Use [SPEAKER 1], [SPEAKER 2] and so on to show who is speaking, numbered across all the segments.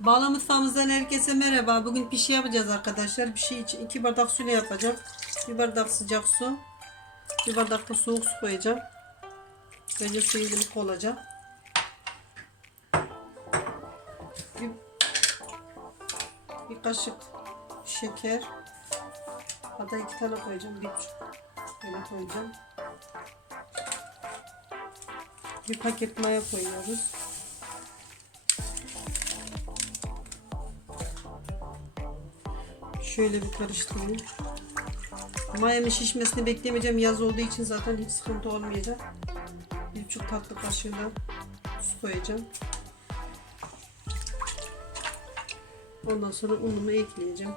[SPEAKER 1] Bağla mutfağımızdan herkese merhaba. Bugün pişi yapacağız arkadaşlar. Pişi için 2 bardak suyla yapacağım. Bir bardak sıcak su. Bir bardak da soğuk su koyacağım. Önce suyu ılık olacak. Bir, bir kaşık şeker. Hatta iki tane koyacağım. Bir buçuk. Böyle koyacağım. Bir paket maya koyuyoruz. Şöyle bir karıştırayım. Mayanın şişmesini beklemeyeceğim. Yaz olduğu için zaten hiç sıkıntı olmayacak. Bir buçuk tatlı kaşığı da su koyacağım. Ondan sonra unumu ekleyeceğim.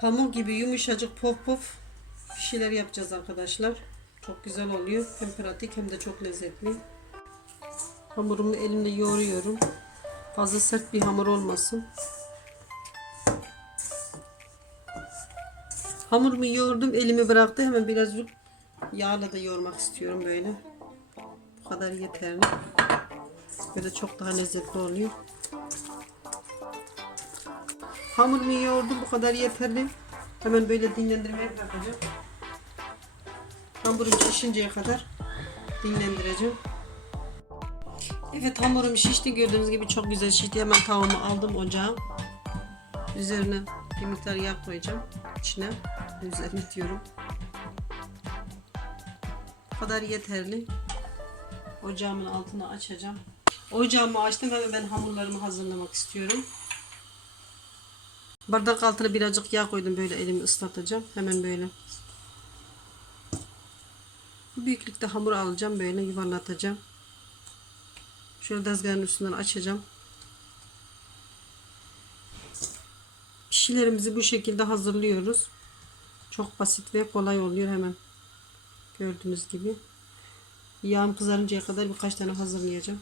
[SPEAKER 1] Pamuk gibi yumuşacık pop pop şeyler yapacağız arkadaşlar. Çok güzel oluyor. Hem pratik hem de çok lezzetli. Hamurumu elimle yoğuruyorum. Fazla sert bir hamur olmasın. Hamurumu yoğurdum, elimi bıraktı. Hemen birazcık yağla da yoğurmak istiyorum böyle. Bu kadar yeterli. Böyle çok daha lezzetli oluyor. Hamurumu yoğurdum, bu kadar yeterli. Hemen böyle dinlendirmeye bırakacağım. Hamurum şişinceye kadar dinlendireceğim. Evet hamurum şişti gördüğünüz gibi çok güzel şişti. Hemen tavamı aldım ocağa. Üzerine bir miktar yağ koyacağım. içine. Üzerine diyorum. Kadar yeterli. Ocağımın altını açacağım. Ocağımı açtım ve ben hamurlarımı hazırlamak istiyorum. Bardak altına birazcık yağ koydum böyle elimi ıslatacağım. Hemen böyle. Bu büyüklükte hamur alacağım böyle yuvarlatacağım. Şöyle tezgahın üstünden açacağım. Pişilerimizi bu şekilde hazırlıyoruz. Çok basit ve kolay oluyor hemen. Gördüğünüz gibi. Yağım kızarıncaya kadar birkaç tane hazırlayacağım.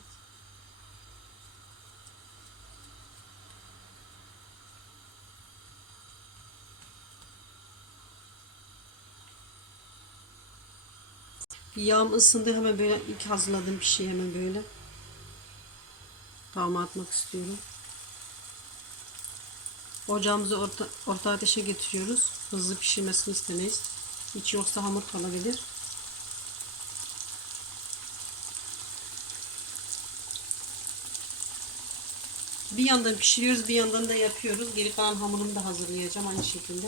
[SPEAKER 1] Yağım ısındı hemen böyle ilk hazırladığım pişiyi hemen böyle tavama atmak istiyorum. Ocağımızı orta, orta ateşe getiriyoruz. Hızlı pişirmesini istemeyiz. Hiç yoksa hamur kalabilir. Bir yandan pişiriyoruz, bir yandan da yapıyoruz. Geri kalan hamurumu da hazırlayacağım aynı şekilde.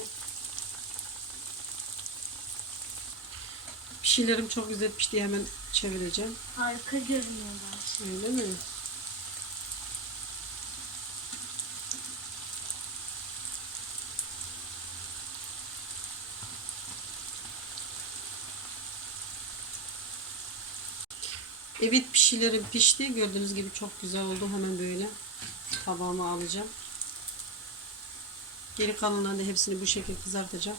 [SPEAKER 1] Pişilerim çok güzel pişti. Hemen çevireceğim.
[SPEAKER 2] Harika görünüyorlar.
[SPEAKER 1] Öyle mi? Evet pişilerim pişti. Gördüğünüz gibi çok güzel oldu. Hemen böyle tabağıma alacağım. Geri kalanlarını hepsini bu şekilde kızartacağım.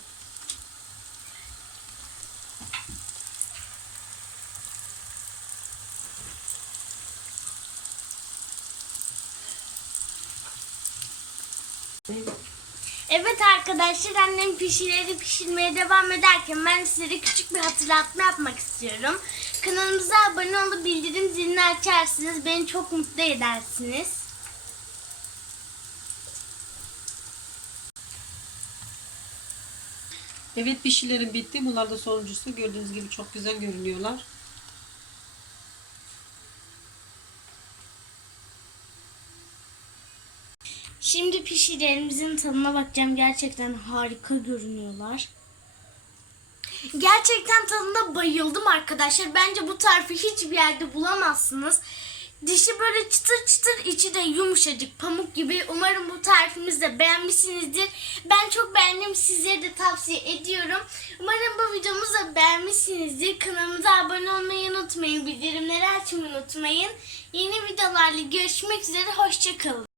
[SPEAKER 2] Evet arkadaşlar annem pişileri pişirmeye devam ederken ben size küçük bir hatırlatma yapmak istiyorum. Kanalımıza abone olup bildirim zilini açarsınız. Beni çok mutlu edersiniz.
[SPEAKER 1] Evet pişilerim bitti. Bunlar da sonuncusu. Gördüğünüz gibi çok güzel görünüyorlar.
[SPEAKER 2] Şimdi pişilerimizin tadına bakacağım. Gerçekten harika görünüyorlar. Gerçekten tadına bayıldım arkadaşlar. Bence bu tarifi hiçbir yerde bulamazsınız. Dışı böyle çıtır çıtır, içi de yumuşacık, pamuk gibi. Umarım bu tarifimizi de beğenmişsinizdir. Ben çok beğendim. Sizlere de tavsiye ediyorum. Umarım bu videomuzu da beğenmişsinizdir. Kanalımıza abone olmayı unutmayın. Bildirimleri açmayı unutmayın. Yeni videolarla görüşmek üzere. Hoşçakalın.